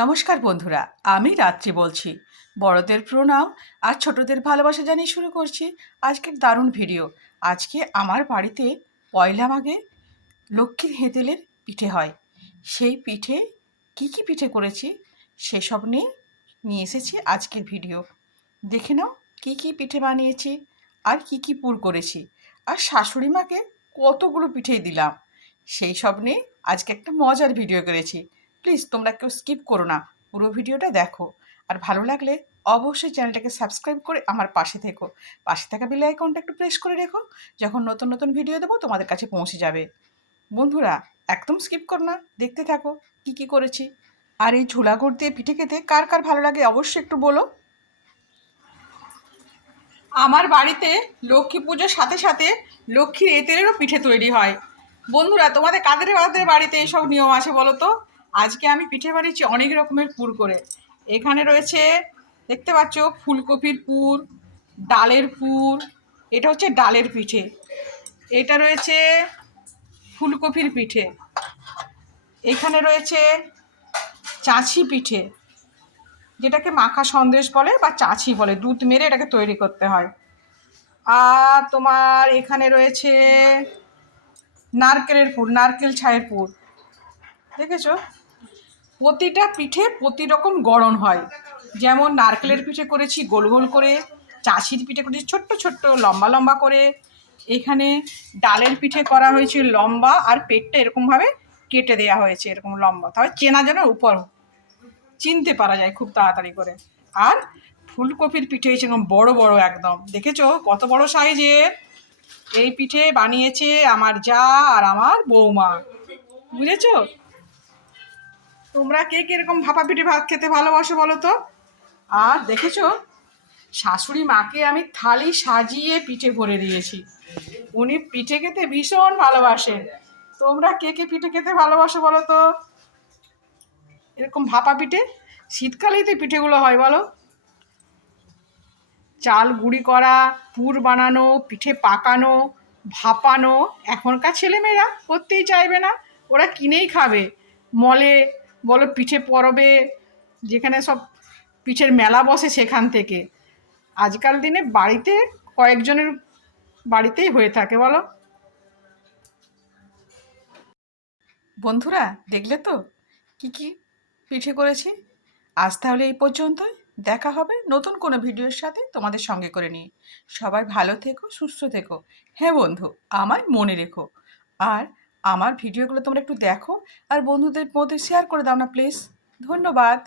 নমস্কার বন্ধুরা, আমি রাত্রি বলছি। বড়দের প্রণাম আর ছোটদের ভালোবাসা জানিয়ে শুরু করছি আজকের দারুণ ভিডিও। আজকে আমার বাড়িতে পয়লা মাঘে লক্ষ্মীর হেঁতেলের পিঠে হয়। সেই পিঠে কি কি পিঠে করেছি সেসব নিয়ে নিয়ে এসেছি আজকের ভিডিও। দেখে নাও কি কি পিঠে বানিয়েছি আর কি কি পুর করেছি। আর শাশুড়ি মাকে কতগুলো পিঠেই দিলাম। সেই সব নিয়ে আজকে একটা মজার ভিডিও করেছি। প্লিজ তোমরা কেউ স্কিপ করো না, পুরো ভিডিওটা দেখো। আর ভালো লাগলে অবশ্যই চ্যানেলটাকে সাবস্ক্রাইব করে আমার পাশে থেকো। পাশে থাকা বেল আইকনটা একটু প্রেস করে রেখো, যখন নতুন নতুন ভিডিও দেবো তোমাদের কাছে পৌঁছে যাবে। বন্ধুরা, একদম স্কিপ করো না, দেখতে থাকো কি কি করেছি। আর এই ঝোলা গুড় দিয়ে পিঠে খেতে কার কার ভালো লাগে অবশ্যই একটু বলো। আমার বাড়িতে লক্ষ্মী পুজোর সাথে সাথে লক্ষ্মীর এতেলেরও পিঠে তৈরি হয়। বন্ধুরা, তোমাদের কাদের কাদের বাড়িতে এইসব নিয়ম আছে বলো তো? আজকে আমি পিঠে বানিয়েছি অনেক রকমের পুর করে। এখানে রয়েছে, দেখতে পাচ্ছ, ফুলকপির পুর, ডালের পুর, এটা হচ্ছে ডালের পিঠে। এটা রয়েছে ফুলকপির পিঠে। এখানে রয়েছে চাঁছি পিঠে, যেটাকে মাখা সন্দেশ বলে বা চাঁছি বলে, দুধ মেরে এটাকে তৈরি করতে হয়। আর তোমার এখানে রয়েছে নারকেলের পুর, নারকেল ছায়ের পুর। দেখেছ? প্রতিটা পিঠে প্রতি রকম গড়ন হয়। যেমন নারকেলের পিঠে করেছি, গোল গোল করে। চাষির পিঠে করেছি, ছোট্ট ছোট্ট, লম্বা লম্বা করে। এখানে ডালের পিঠে করা হয়েছে লম্বা আর পেটটা এরকমভাবে কেটে দেওয়া হয়েছে, এরকম লম্বা। তাহলে চেনা যেন উপর। চিনতে পারা যায় খুব তাড়াতাড়ি করে। আর ফুলকপির পিঠে হয়েছে এরকম বড় বড় একদম। দেখেছ? কত বড় সাইজের এই পিঠে বানিয়েছে আমার যা আর আমার বৌমা। বুঝেছ? তোমরা কে কীরকম ভাপা পিঠে ভাত খেতে ভালোবাসো বলো তো? আর দেখেছ? শাশুড়ি মাকে আমি থালি সাজিয়ে পিঠে ভরে দিয়েছি। উনি পিঠে খেতে ভীষণ ভালোবাসেন। তোমরা কে কে পিঠে খেতে ভালোবাসো বলো তো? এরকম ভাপা পিঠে শীতকালেই তো পিঠেগুলো হয় বলো। চাল গুঁড়ি করা, পুর বানানো, পিঠে পাকানো, ভাপানো। এখনকার ছেলেমেয়েরা করতেই চাইবে না। ওরা কিনেই খাবে। মলে বলো পিঠে পরবে, যেখানে সব পিঠের মেলা বসে সেখান থেকে। আজকাল দিনে বাড়িতে কয়েকজনের বাড়িতেই হয়ে থাকে, বলো। বন্ধুরা, দেখলে তো? কি কি পিঠে করেছি? আজ তাহলে এই পর্যন্তই। দেখা হবে নতুন কোনো ভিডিওর সাথে তোমাদের সঙ্গে করে নিয়ে। সবাই ভালো থেকো, সুস্থ থেকো। হ্যাঁ বন্ধু, আমায় মনে রেখো। আর আমার ভিডিওগুলো তোমরা একটু দেখো আর বন্ধুদের মধ্যে শেয়ার করে দাও না প্লিজ ধন্যবাদ।